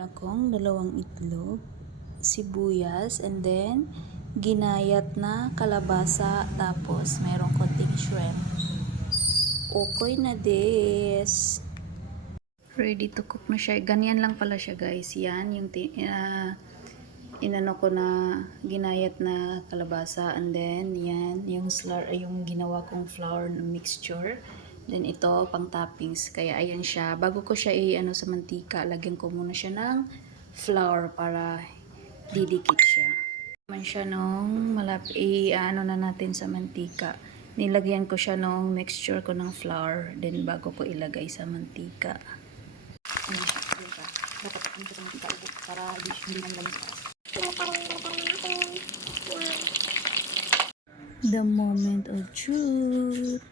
Akong dalawang itlog, sibuyas, and then ginayat na kalabasa, tapos mayroong konting shrimp. Okay na des. Ready to cook na siya. Ganyan lang pala siya, guys. Yan yung inano ko na ginayat na kalabasa, and then yan yung ginawa kong flour mixture. Then ito pang toppings. Kaya ayan siya. Bago ko siya sa mantika, lagyan ko muna siya ng flour para didikit siya. Man siya nung na natin sa mantika. Nilagyan ko siya nung mixture ko ng flour, then bago ko ilagay sa mantika. Ayan siya, diba? Dapat ang sa mantika para hindi man lang The moment of truth.